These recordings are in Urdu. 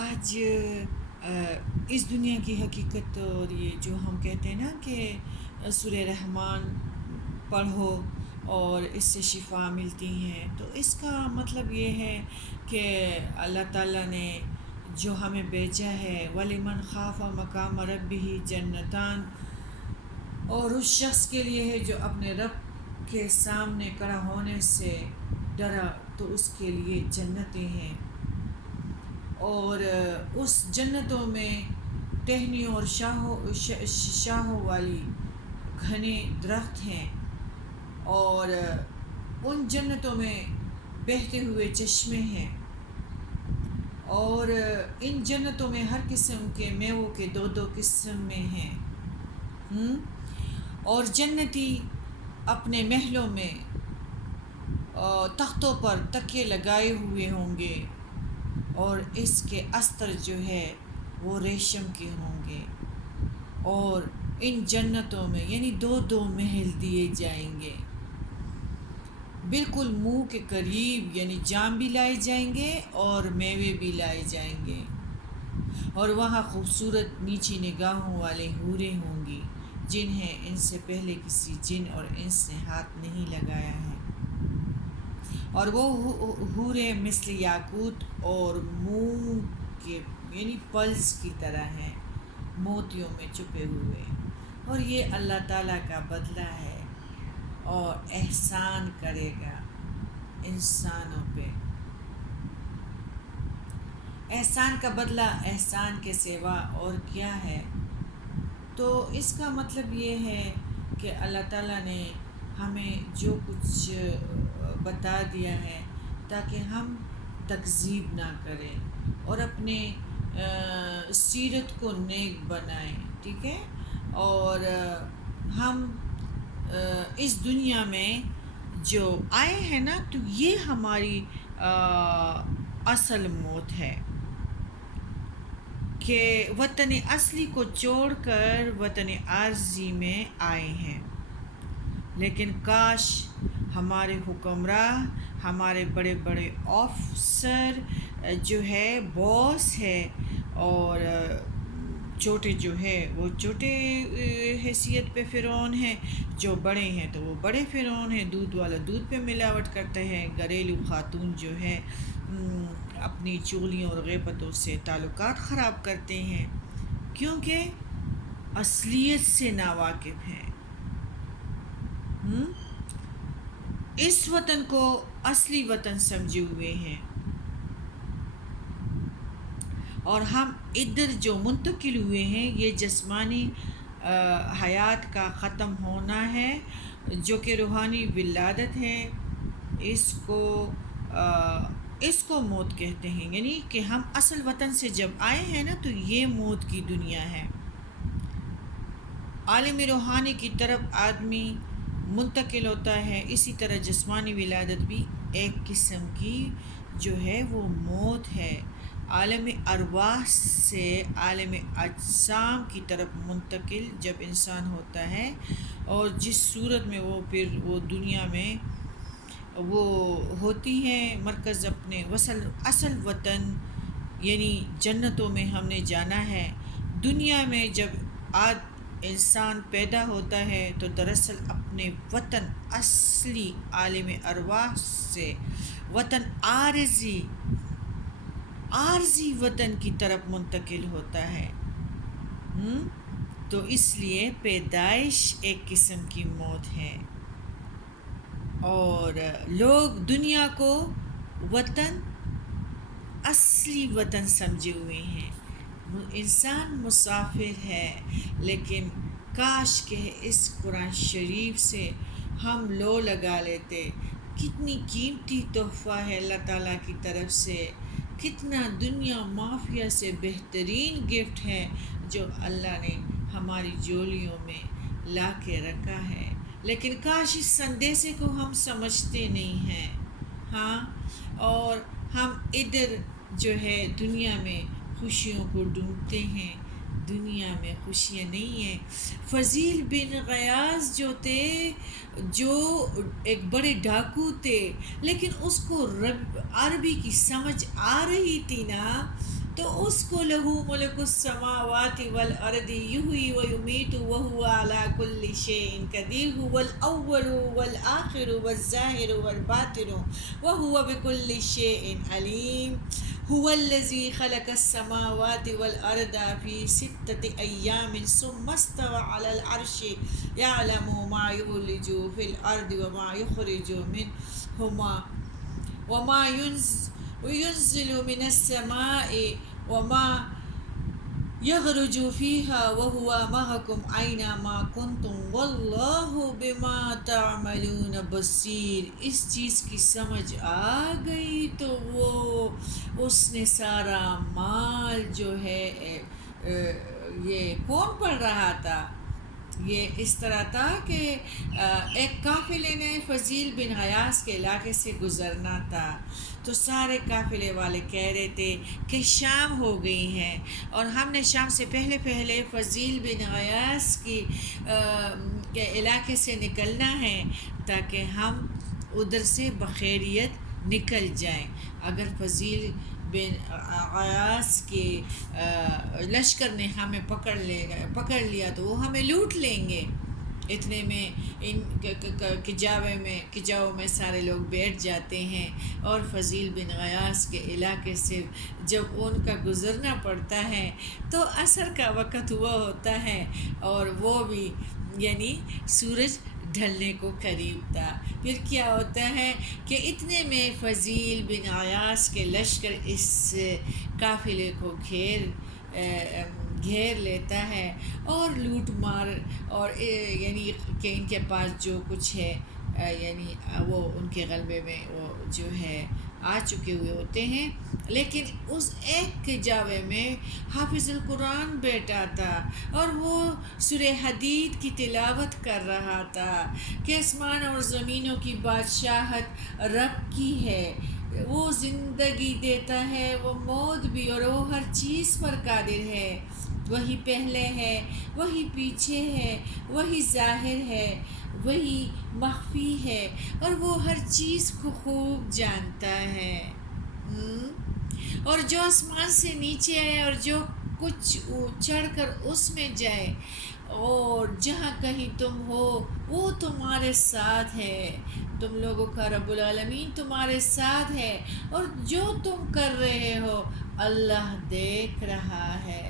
آج اس دنیا کی حقیقت اور یہ جو ہم کہتے ہیں نا کہ سورہ رحمان پڑھو اور اس سے شفا ملتی ہیں، تو اس کا مطلب یہ ہے کہ اللہ تعالیٰ نے جو ہمیں بھیجا ہے وَلِمَنْ خَافَ مَقَامَ رَبِّهِ جنتان، اور اس شخص کے لیے ہے جو اپنے رب کے سامنے کھڑا ہونے سے ڈرا، تو اس کے لیے جنتیں ہیں، اور اس جنتوں میں ٹہنیوں اور شاہوں والی گھنے درخت ہیں، اور ان جنتوں میں بہتے ہوئے چشمے ہیں، اور ان جنتوں میں ہر قسم کے میووں کے دو دو قسم میں ہیں، اور جنتی اپنے محلوں میں تختوں پر تکیے لگائے ہوئے ہوں گے، اور اس کے استر جو ہے وہ ریشم کے ہوں گے، اور ان جنتوں میں یعنی دو دو محل دیے جائیں گے، بالکل منہ کے قریب، یعنی جام بھی لائے جائیں گے اور میوے بھی لائے جائیں گے، اور وہاں خوبصورت نیچی نگاہوں والے حوریں ہوں گی جنہیں ان سے پہلے کسی جن اور انس نے ہاتھ نہیں لگایا ہے، اور وہ حوریں مثل یاقوت اور موم کے یعنی پلس کی طرح ہیں، موتیوں میں چھپے ہوئے، اور یہ اللہ تعالیٰ کا بدلہ ہے اور احسان کرے گا انسانوں پہ۔ احسان کا بدلہ احسان کے سوا اور کیا ہے؟ تو اس کا مطلب یہ ہے کہ اللہ تعالیٰ نے ہمیں جو کچھ بتا دیا ہے تاکہ ہم تکذیب نہ کریں اور اپنے سیرت کو نیک بنائیں، ٹھیک ہے، اور ہم اس دنیا میں جو آئے ہیں نا، تو یہ ہماری اصل موت ہے کہ وطن اصلی کو چھوڑ کر وطن عارضی میں آئے ہیں، لیکن کاش ہمارے حکمراں، ہمارے بڑے بڑے آفسر جو ہے باس ہے، اور چھوٹے جو ہے وہ چھوٹے حیثیت پہ فرعون ہیں، جو بڑے ہیں تو وہ بڑے فرعون ہیں، دودھ والا دودھ پہ ملاوٹ کرتے ہیں، گھریلو خاتون جو ہے اپنی چغلیوں اور غیبتوں سے تعلقات خراب کرتے ہیں، کیونکہ اصلیت سے ناواقف ہیں۔ اس وطن کو اصلی وطن سمجھے ہوئے ہیں، اور ہم ادھر جو منتقل ہوئے ہیں یہ جسمانی حیات کا ختم ہونا ہے، جو کہ روحانی ولادت ہے، اس کو موت کہتے ہیں، یعنی کہ ہم اصل وطن سے جب آئے ہیں نا، تو یہ موت کی دنیا ہے۔ عالم روحانی کی طرف آدمی منتقل ہوتا ہے، اسی طرح جسمانی ولادت بھی ایک قسم کی جو ہے وہ موت ہے، عالم ارواح سے عالم اجسام کی طرف منتقل جب انسان ہوتا ہے، اور جس صورت میں وہ پھر وہ دنیا میں وہ ہوتی ہیں مرکز اپنے اصل وطن یعنی جنتوں میں ہم نے جانا ہے۔ دنیا میں جب انسان پیدا ہوتا ہے تو دراصل اپنے وطن اصلی عالم ارواح سے وطن عارضی وطن کی طرف منتقل ہوتا ہے، تو اس لیے پیدائش ایک قسم کی موت ہے، اور لوگ دنیا کو اصلی وطن سمجھے ہوئے ہیں۔ انسان مسافر ہے، لیکن کاش کہ اس قرآن شریف سے ہم لو لگا لیتے، کتنی قیمتی تحفہ ہے اللہ تعالیٰ کی طرف سے، کتنا دنیا مافیا سے بہترین گفٹ ہے جو اللہ نے ہماری جولیوں میں لا کے رکھا ہے، لیکن کاش اس سندیسے کو ہم سمجھتے نہیں ہیں، اور ہم ادھر جو ہے دنیا میں خوشیوں کو ڈھونڈتے ہیں، دنیا میں خوشیاں نہیں ہیں۔ فضیل بن غیاث جو تھے، جو ایک بڑے ڈاکو تھے، لیکن اس کو عربی کی سمجھ آ رہی تھی نا، تو اس کو لہو ملک السماوات والارض یحیی و یمیت وہو علی کل شیء قدیر هو الاول والآخر والظاہر والباطن وہو بکل شیء علیم هو الذی خلق السماوات والارض فی ستۃ ایام ثم استوى علی العرش یعلم ما یولج فی الارض وما یخرج منہما وما ينزل من السماء وما يخرج فيها وهو معكم أينما كنتم والله بما تعملون بصیر. اس چیز کی سمجھ آ گئی تو وہ اس نے سارا مال جو ہے یہ کون پڑھ رہا تھا؟ یہ اس طرح تھا کہ ایک قافلے نے فضیل بن غیاث کے علاقے سے گزرنا تھا، تو سارے قافلے والے کہہ رہے تھے کہ شام ہو گئی ہے اور ہم نے شام سے پہلے فضیل بن غیاث کے علاقے سے نکلنا ہے تاکہ ہم ادھر سے بخیریت نکل جائیں. اگر فضیل بن غیاث کے لشکر نے ہمیں پکڑ لیا تو وہ ہمیں لوٹ لیں گے. اتنے میں ان کجاؤ میں سارے لوگ بیٹھ جاتے ہیں اور فضیل بن غیاث کے علاقے سے جب ان کا گزرنا پڑتا ہے تو عصر کا وقت ہوا ہوتا ہے اور وہ بھی یعنی سورج ڈھلنے کو قریب تھا. پھر کیا ہوتا ہے کہ اتنے میں فضیل بن غیاث کے لشکر اس قافلے کو گھیر لیتا ہے اور لوٹ مار اور یعنی کہ ان کے پاس جو کچھ ہے یعنی وہ ان کے غلبے میں وہ جو ہے آ چکے ہوئے ہوتے ہیں. لیکن اس ایک کے جاوے میں حافظ القرآن بیٹھا تھا اور وہ سورہ حدید کی تلاوت کر رہا تھا کہ آسمان اور زمینوں کی بادشاہت رب کی ہے، وہ زندگی دیتا ہے، وہ موت بھی، اور وہ ہر چیز پر قادر ہے. وہی پہلے ہے، وہی پیچھے ہے، وہی ظاہر ہے، وہی مخفی ہے، اور وہ ہر چیز کو خوب جانتا ہے. اور جو آسمان سے نیچے آئے اور جو کچھ چڑھ کر اس میں جائے اور جہاں کہیں تم ہو وہ تمہارے ساتھ ہے. تم لوگوں کا رب العالمین تمہارے ساتھ ہے اور جو تم کر رہے ہو اللہ دیکھ رہا ہے.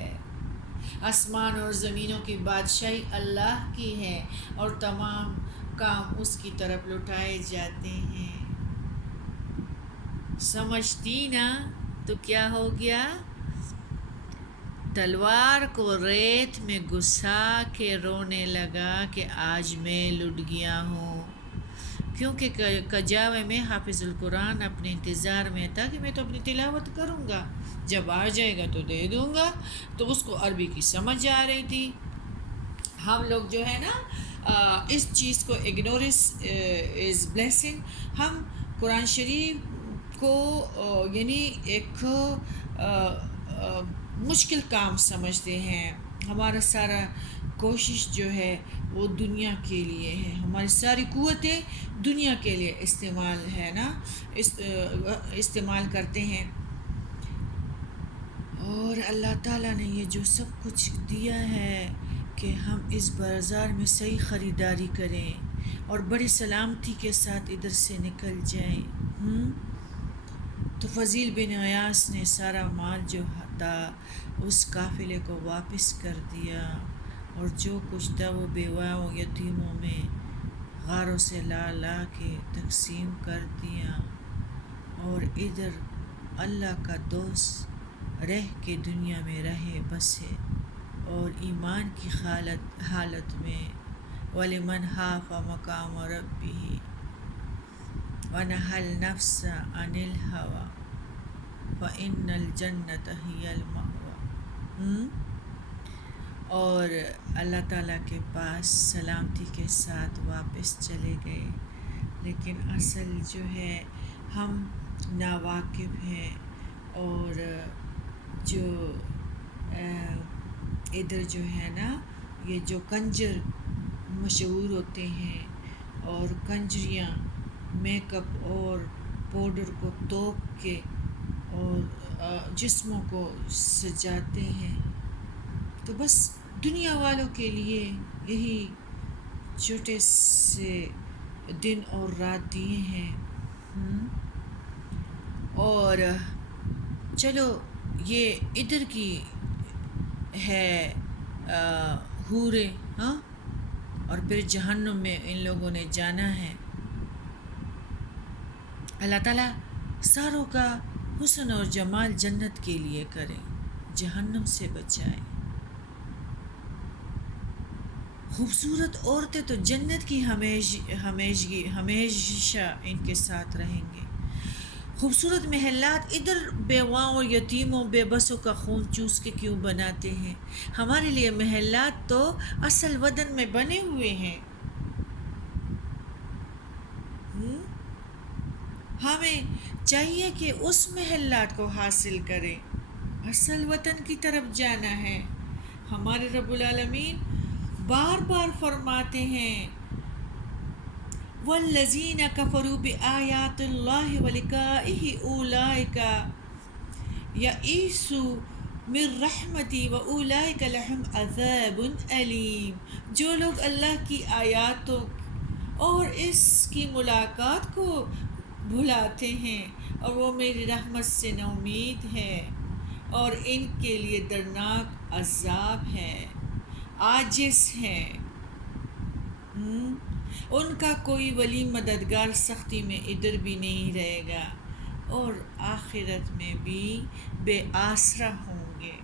آسمان اور زمینوں کی بادشاہی اللہ کی ہے اور تمام کام اس کی طرف لوٹائے جاتے ہیں. سمجھتی نا؟ تو کیا ہو گیا؟ تلوار کو ریت میں گھسا کے رونے لگا کہ آج میں لٹ گیا ہوں، کیونکہ کجاوے میں حافظ القرآن اپنے انتظار میں تھا کہ میں تو اپنی تلاوت کروں گا، جب آ جائے گا تو دے دوں گا. تو اس کو عربی کی سمجھ آ رہی تھی. ہم لوگ جو ہے نا اس چیز کو اگنورنس از بلیسنگ. ہم قرآن شریف کو یعنی ایک مشکل کام سمجھتے ہیں. ہمارا سارا کوشش جو ہے وہ دنیا کے لیے ہے، ہماری ساری قوتیں دنیا کے لیے استعمال کرتے ہیں. اور اللہ تعالیٰ نے یہ جو سب کچھ دیا ہے کہ ہم اس بازار میں صحیح خریداری کریں اور بڑی سلامتی کے ساتھ ادھر سے نکل جائیں. تو فضیل بن غیاث نے سارا مال جو تھا اس قافلے کو واپس کر دیا اور جو کچھ تھا وہ بیواؤں یتیموں میں غاروں سے لا کے تقسیم کر دیا. اور ادھر اللہ کا دوست رہ کے دنیا میں رہے بسے اور ایمان کی حالت میں وَلِمَنْ خَافَ مَقَامَ رَبِّهِ وَنَهَى النَّفْسَ عَنِ الْهَوَىٰ فَإِنَّ الْجَنَّةَ هِيَ الْمَأْوَىٰ. اور اللہ تعالیٰ کے پاس سلامتی کے ساتھ واپس چلے گئے. لیکن اصل جو ہے ہم ناواقف ہیں اور جو ادھر جو ہے نا یہ جو کنجر مشہور ہوتے ہیں اور کنجریاں میک اپ اور پاؤڈر کو توپ کے اور جسموں کو سجاتے ہیں. تو بس دنیا والوں کے لیے یہی چھوٹے سے دن اور رات دیے ہیں. اور چلو یہ ادھر کی ہے حوریں، ہاں، اور پھر جہنم میں ان لوگوں نے جانا ہے. اللہ تعالیٰ ساروں کا حسن اور جمال جنت کے لیے کرے، جہنم سے بچائے. خوبصورت عورتیں تو جنت کی ہمیشہ ان کے ساتھ رہیں گے. خوبصورت محلات ادھر بیواؤں، یتیموں، بے بسوں کا خون چوس کے کیوں بناتے ہیں؟ ہمارے لیے محلات تو اصل وطن میں بنے ہوئے ہیں. ہمیں چاہیے کہ اس محلات کو حاصل کریں، اصل وطن کی طرف جانا ہے. ہمارے رب العالمین بار بار فرماتے ہیں وَالَّذِينَ كَفَرُوا بِآيَاتِ اللَّهِ وَلِقَائِهِ أُولَئِكَ يَئِسُوا مِن رَحْمَتِي وَأُولَئِكَ لَهُمْ عَذَابٌ أَلِيمٌ. جو لوگ اللہ کی آیاتوں اور اس کی ملاقات کو بھلاتے ہیں اور وہ میری رحمت سے نا امید ہے، اور ان کے لیے دردناک عذاب ہے. عاجز ہیں، ان کا کوئی ولی مددگار سختی میں ادھر بھی نہیں رہے گا، اور آخرت میں بھی بے آسرا ہوں گے.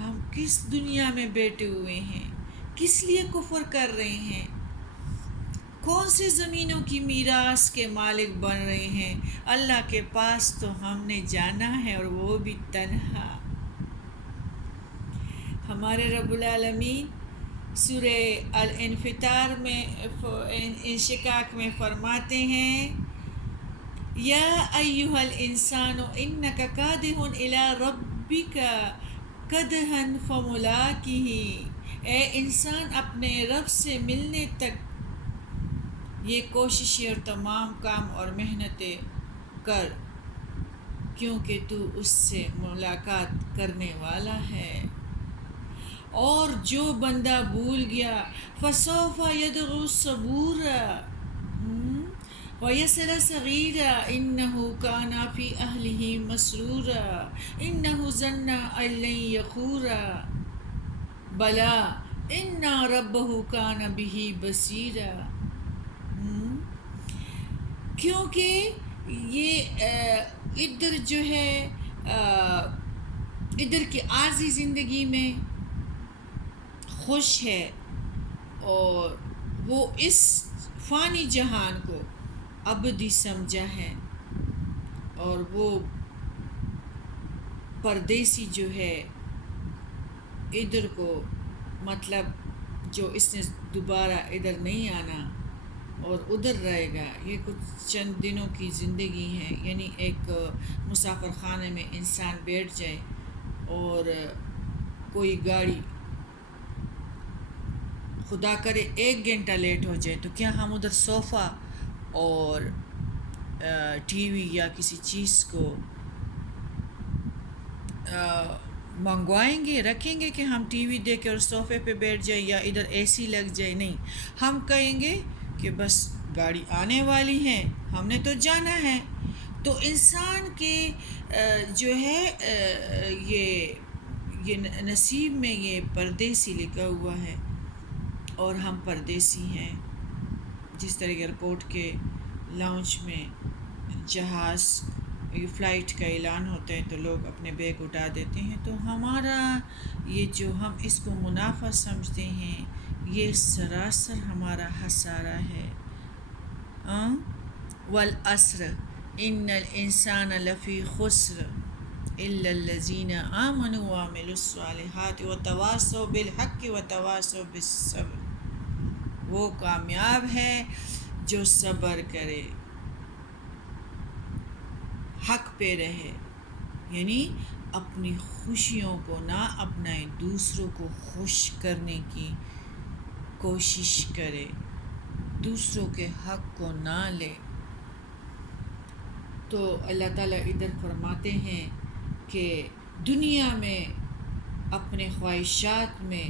ہم کس دنیا میں بیٹھے ہوئے ہیں؟ کس لیے کفر کر رہے ہیں؟ کون سی زمینوں کی میراث کے مالک بن رہے ہیں؟ اللہ کے پاس تو ہم نے جانا ہے، اور وہ بھی تنہا. ہمارے رب العالمین سورہ الانفطار میں انشقاق میں فرماتے ہیں یا ایھا الانسان انک کادح الی ربک کدحا فملاقیہ. اے انسان، اپنے رب سے ملنے تک یہ کوششیں اور تمام کام اور محنتیں کر، کیونکہ تو اس سے ملاقات کرنے والا ہے. اور جو بندہ بھول گیا فسوف یدعو ثبورا ویصلی سعیرا انہ کان فی اہلہ مسرورا انہ ظن ان لن یحورا بلی ان ربہ کان بہ بصیرا. کیونکہ یہ ادھر جو ہے ادھر کی عارضی زندگی میں خوش ہے، اور وہ اس فانی جہان کو ابدی سمجھا ہے، اور وہ پردیسی جو ہے ادھر کو، مطلب جو اس نے دوبارہ ادھر نہیں آنا اور ادھر رہے گا. یہ کچھ چند دنوں کی زندگی ہے، یعنی ایک مسافر خانے میں انسان بیٹھ جائے اور کوئی گاڑی خدا کرے 1 گھنٹہ لیٹ ہو جائے، تو کیا ہم ادھر صوفہ اور ٹی وی یا کسی چیز کو منگوائیں گے، رکھیں گے کہ ہم ٹی وی دیکھیں اور صوفے پہ بیٹھ جائیں یا ادھر اے سی لگ جائے؟ نہیں، ہم کہیں گے کہ بس گاڑی آنے والی ہے، ہم نے تو جانا ہے. تو انسان کے جو ہے یہ نصیب میں یہ پردیسی لکھا ہوا ہے، اور ہم پردیسی ہیں. جس طرح ایئرپورٹ کے لاؤنج میں جہاز فلائٹ کا اعلان ہوتا ہے تو لوگ اپنے بیگ اٹھا دیتے ہیں، تو ہمارا یہ جو ہم اس کو منافع سمجھتے ہیں، یہ سراسر ہمارا خسارہ ہے. والعصر ان الانسان لفی خسر الا الذین آمنوا وعملوا الصالحات وتواصوا بالحق وتواصوا بالصبر. وہ کامیاب ہے جو صبر کرے، حق پہ رہے، یعنی اپنی خوشیوں کو نہ اپنائے، دوسروں کو خوش کرنے کی کوشش کرے، دوسروں کے حق کو نہ لے. تو اللہ تعالیٰ ادھر فرماتے ہیں کہ دنیا میں اپنے خواہشات میں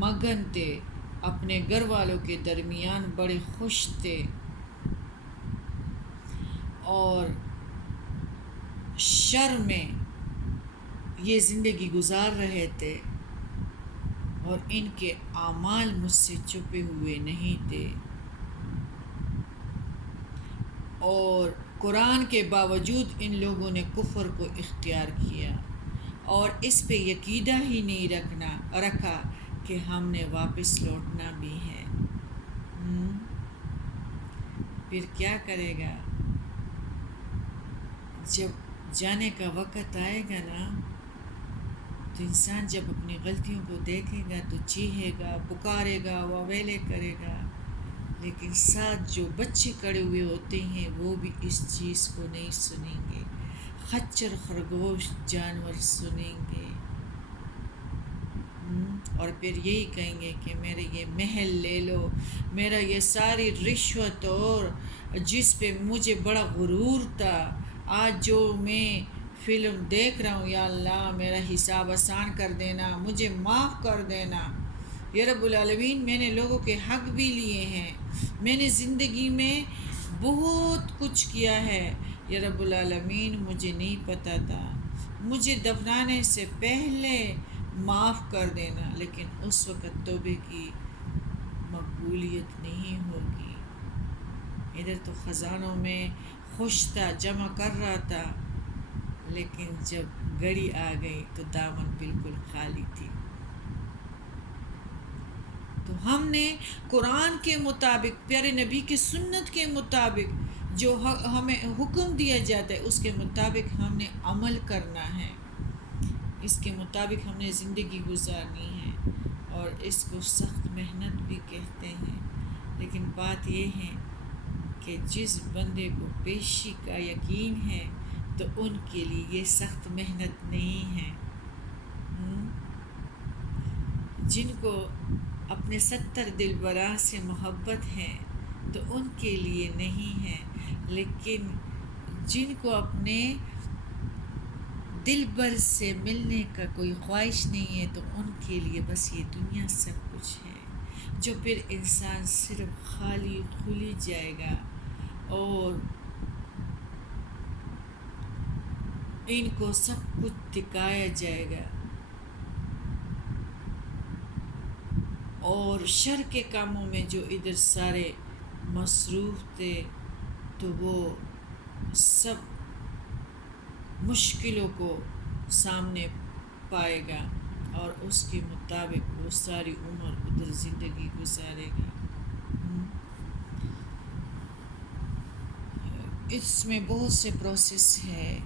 مگن تھے، اپنے گھر والوں کے درمیان بڑے خوش تھے اور شر میں یہ زندگی گزار رہے تھے، اور ان کے اعمال مجھ سے چھپے ہوئے نہیں تھے، اور قرآن کے باوجود ان لوگوں نے کفر کو اختیار کیا اور اس پہ عقیدہ ہی نہیں رکھا کہ ہم نے واپس لوٹنا بھی ہے۔ پھر کیا کرے گا؟ جب جانے کا وقت آئے گا نا، تو انسان جب اپنی غلطیوں کو دیکھے گا تو چیخے گا، پکارے گا، واویلے کرے گا، لیکن ساتھ جو بچے کھڑے ہوئے ہوتے ہیں وہ بھی اس چیز کو نہیں سنیں گے، خچر خرگوش جانور سنیں گے، اور پھر یہی کہیں گے کہ میرے یہ محل لے لو، میرا یہ ساری رشوت اور جس پہ مجھے بڑا غرور تھا، آج جو میں فلم دیکھ رہا ہوں، یا اللہ میرا حساب آسان کر دینا، مجھے معاف کر دینا یا رب العالمین۔ میں نے لوگوں کے حق بھی لیے ہیں، میں نے زندگی میں بہت کچھ کیا ہے یا رب العالمین، مجھے نہیں پتہ تھا، مجھے دفنانے سے پہلے معاف کر دینا، لیکن اس وقت توبے کی مقبولیت نہیں ہوگی۔ ادھر تو خزانوں میں خوش تھا، جمع کر رہا تھا، لیکن جب گھڑی آ گئی تو دامن بالکل خالی تھی۔ تو ہم نے قرآن کے مطابق، پیارے نبی کی سنت کے مطابق جو ہمیں حکم دیا جاتا ہے اس کے مطابق ہم نے عمل کرنا ہے، اس کے مطابق ہم نے زندگی گزارنی ہے، اور اس کو سخت محنت بھی کہتے ہیں۔ لیکن بات یہ ہے کہ جس بندے کو پیشی کا یقین ہے تو ان کے لیے یہ سخت محنت نہیں ہے، جن کو اپنے 70 دلبراں سے محبت ہے تو ان کے لیے نہیں ہے، لیکن جن کو اپنے دلبر سے ملنے کا کوئی خواہش نہیں ہے تو ان کے لیے بس یہ دنیا سب کچھ ہے، جو پھر انسان صرف خالی کھلی جائے گا، اور ان کو سب کچھ دکھایا جائے گا، اور شر کے کاموں میں جو ادھر سارے مصروف تھے تو وہ سب مشکلوں کو سامنے پائے گا، اور اس کے مطابق وہ ساری عمر ادھر زندگی گزارے گا۔ اس میں بہت سے پروسیس ہے،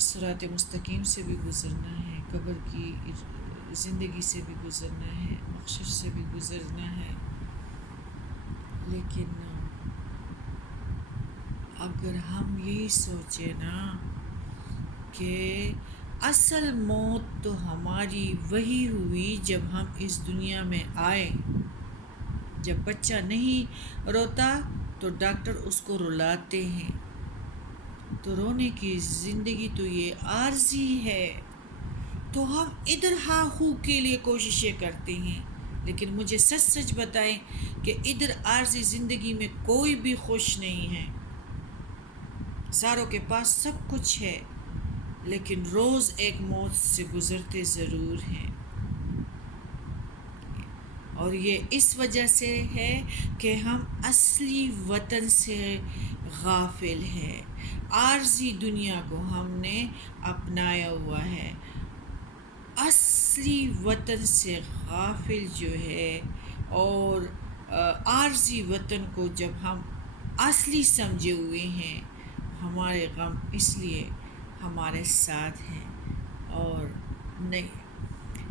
صراط مستقیم سے بھی گزرنا ہے، قبر کی زندگی سے بھی گزرنا ہے، محشر سے بھی گزرنا ہے، لیکن اگر ہم یہی سوچیں نا کہ اصل موت تو ہماری وہی ہوئی جب ہم اس دنیا میں آئے، جب بچہ نہیں روتا تو ڈاکٹر اس کو رلاتے ہیں، تو رونے کی زندگی تو یہ عارضی ہے، تو ہم ادھر ہاں ہو کے لیے کوششیں کرتے ہیں، لیکن مجھے سچ سچ بتائیں کہ ادھر عارضی زندگی میں کوئی بھی خوش نہیں ہے، ساروں کے پاس سب کچھ ہے، لیکن روز ایک موت سے گزرتے ضرور ہیں، اور یہ اس وجہ سے ہے کہ ہم اصلی وطن سے غافل ہیں، عارضی دنیا کو ہم نے اپنایا ہوا ہے، اصلی وطن سے غافل جو ہے، اور عارضی وطن کو جب ہم اصلی سمجھے ہوئے ہیں، ہمارے غم اس لیے ہمارے ساتھ ہیں، اور نہیں،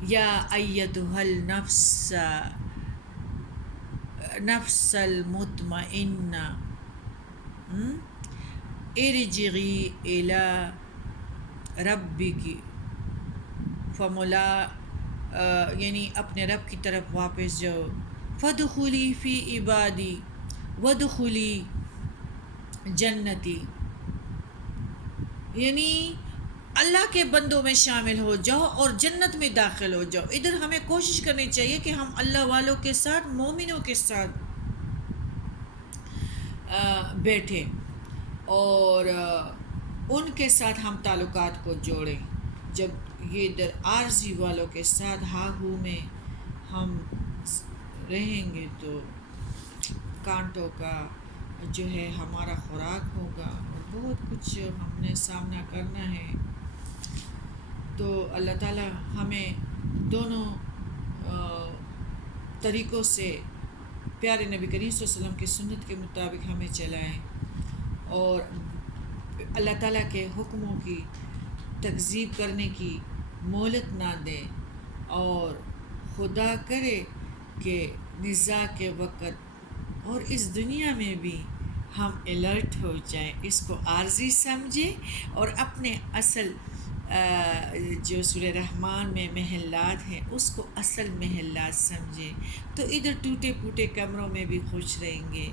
یا ایتھا النفس المطمئنہ ارجعی الی ربک یعنی اپنے رب کی طرف واپس جاؤ، فادخلی فی عبادی وادخلی جنتی، یعنی اللہ کے بندوں میں شامل ہو جاؤ اور جنت میں داخل ہو جاؤ. ادھر ہمیں کوشش کرنی چاہیے کہ ہم اللہ والوں کے ساتھ، مومنوں کے ساتھ بیٹھیں اور ان کے ساتھ ہم تعلقات کو جوڑیں. جب یہ ادھر عارضی والوں کے ساتھ ہو میں ہم رہیں گے تو کانٹوں کا جو ہے ہمارا خوراک ہوگا اور بہت کچھ ہم نے سامنا کرنا ہے. تو اللہ تعالیٰ ہمیں دونوں طریقوں سے پیارے نبی کریم صلی اللہ علیہ وسلم کی سنت کے مطابق ہمیں چلائیں اور اللہ تعالیٰ کے حکموں کی تکذیب کرنے کی مہلت نہ دیں، اور خدا کرے کہ نزاع کے وقت اور اس دنیا میں بھی ہم الرٹ ہو جائیں، اس کو عارضی سمجھیں اور اپنے اصل جو سورہ رحمان میں محلات ہیں اس کو اصل محلات سمجھیں. تو ادھر ٹوٹے پھوٹے کمروں میں بھی خوش رہیں گے،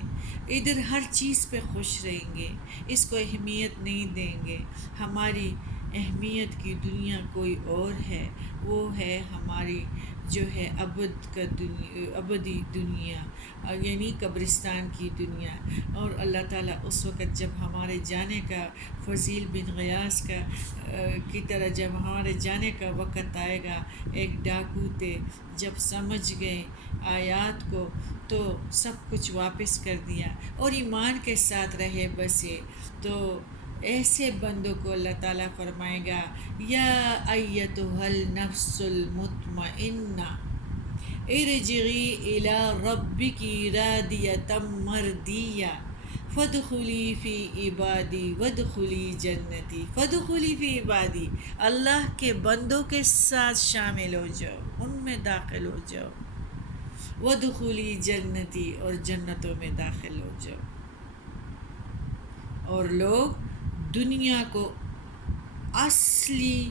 ادھر ہر چیز پہ خوش رہیں گے، اس کو اہمیت نہیں دیں گے. ہماری اہمیت کی دنیا کوئی اور ہے، وہ ہے ہماری جو ہے ابدی دنیا، یعنی قبرستان کی دنیا. اور اللہ تعالیٰ اس وقت جب ہمارے جانے کا، فضیل بن غیاث کی طرح جب ہمارے جانے کا وقت آئے گا، ایک ڈاکو تھے، جب سمجھ گئے آیات کو تو سب کچھ واپس کر دیا اور ایمان کے ساتھ رہے بسے. تو ایسے بندوں کو اللہ تعالیٰ فرمائے گا یا ایتھا النفس المطمئنہ ارجعی الی ربک راضیۃ مرضیہ فادخلی فی عبادی وادخلی جنتی. فادخلی فی عبادی، اللہ کے بندوں کے ساتھ شامل ہو جاؤ، ان میں داخل ہو جاؤ. وادخلی جنتی، اور جنتوں میں داخل ہو جاؤ. اور لوگ دنیا کو اصلی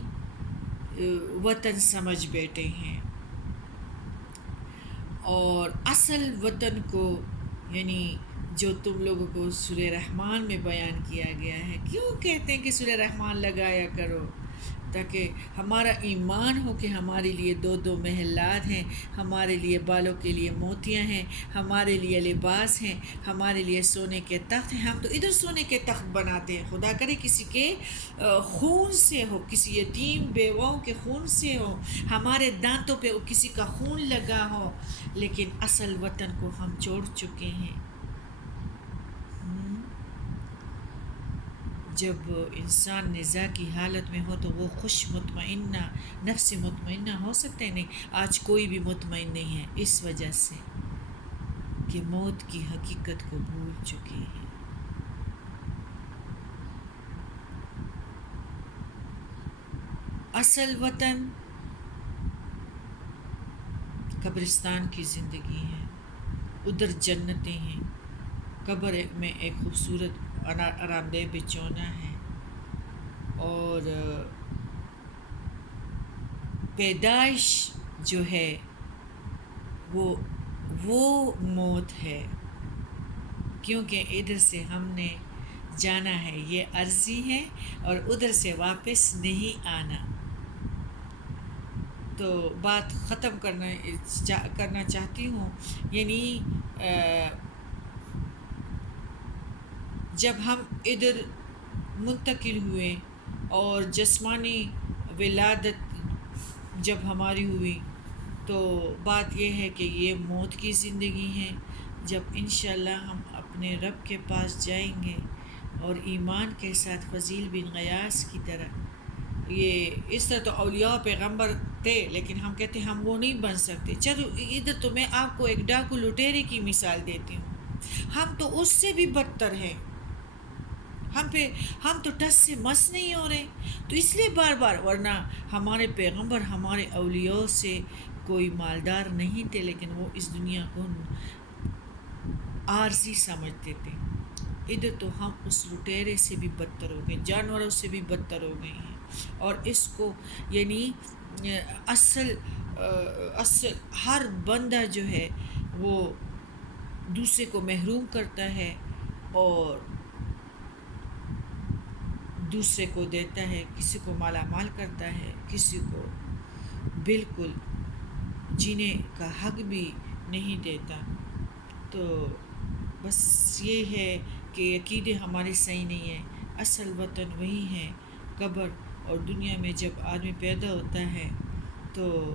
وطن سمجھ بیٹھے ہیں، اور اصل وطن کو یعنی جو تم لوگوں کو سورہ رحمان میں بیان کیا گیا ہے. کیوں کہتے ہیں کہ سورہ رحمان لگایا کرو؟ تاکہ ہمارا ایمان ہو کہ ہمارے لیے دو محلات ہیں، ہمارے لیے بالوں کے لیے موتیاں ہیں، ہمارے لیے لباس ہیں، ہمارے لیے سونے کے تخت ہیں. ہم تو ادھر سونے کے تخت بناتے ہیں، خدا کرے کسی کے خون سے ہو، کسی یتیم بیواؤں کے خون سے ہو، ہمارے دانتوں پہ کسی کا خون لگا ہو، لیکن اصل وطن کو ہم چھوڑ چکے ہیں. جب انسان نزاع کی حالت میں ہو تو وہ خوش مطمئنہ نفس مطمئنہ ہو سکتے نہیں. آج کوئی بھی مطمئن نہیں ہے، اس وجہ سے کہ موت کی حقیقت کو بھول چکے ہیں. اصل وطن قبرستان کی زندگی ہے، ادھر جنتیں ہیں. قبر میں ایک خوبصورت آرام دہ بچھونا ہے، اور پیدائش جو ہے وہ موت ہے، کیونکہ ادھر سے ہم نے جانا ہے، یہ عرضی ہے اور ادھر سے واپس نہیں آنا. تو بات ختم کرنا چاہتی ہوں. یعنی جب ہم ادھر منتقل ہوئے اور جسمانی ولادت جب ہماری ہوئی، تو بات یہ ہے کہ یہ موت کی زندگی ہے. جب انشاءاللہ ہم اپنے رب کے پاس جائیں گے اور ایمان کے ساتھ فضیل بن غیاث کی طرح، یہ اس طرح تو اولیاء پیغمبر تھے لیکن ہم کہتے ہیں ہم وہ نہیں بن سکتے. چلو ادھر تو میں آپ کو ایک ڈاکو لٹیرے کی مثال دیتی ہوں، ہم تو اس سے بھی بدتر ہیں. ہم تو ٹس سے مس نہیں ہو رہے. تو اس لیے بار ورنہ ہمارے پیغمبر ہمارے اولیاء سے کوئی مالدار نہیں تھے، لیکن وہ اس دنیا کو عارضی سمجھتے تھے. ادھر تو ہم اس لٹیرے سے بھی بدتر ہو گئے، جانوروں سے بھی بدتر ہو گئے ہیں. اور اس کو یعنی اصل ہر بندہ جو ہے وہ دوسرے کو محروم کرتا ہے اور دوسرے کو دیتا ہے، کسی کو مالا مال کرتا ہے، کسی کو بالکل جینے کا حق بھی نہیں دیتا۔ تو بس یہ ہے کہ عقیدے ہمارے صحیح نہیں ہیں۔ اصل وطن وہی ہے قبر، اور دنیا میں جب آدمی پیدا ہوتا ہے تو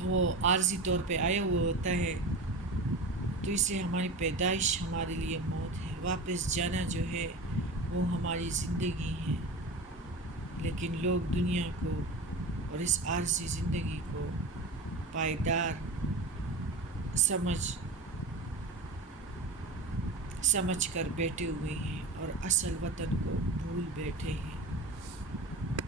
وہ عارضی طور پہ آیا ہوا ہوتا ہے، تو اس لیے ہماری پیدائش ہمارے لیے موت ہے، واپس جانا جو ہے وہ ہماری زندگی ہے۔ لیکن لوگ دنیا کو اور اس عارضی زندگی کو پائیدار سمجھ کر بیٹھے ہوئے ہیں اور اصل وطن کو بھول بیٹھے ہیں۔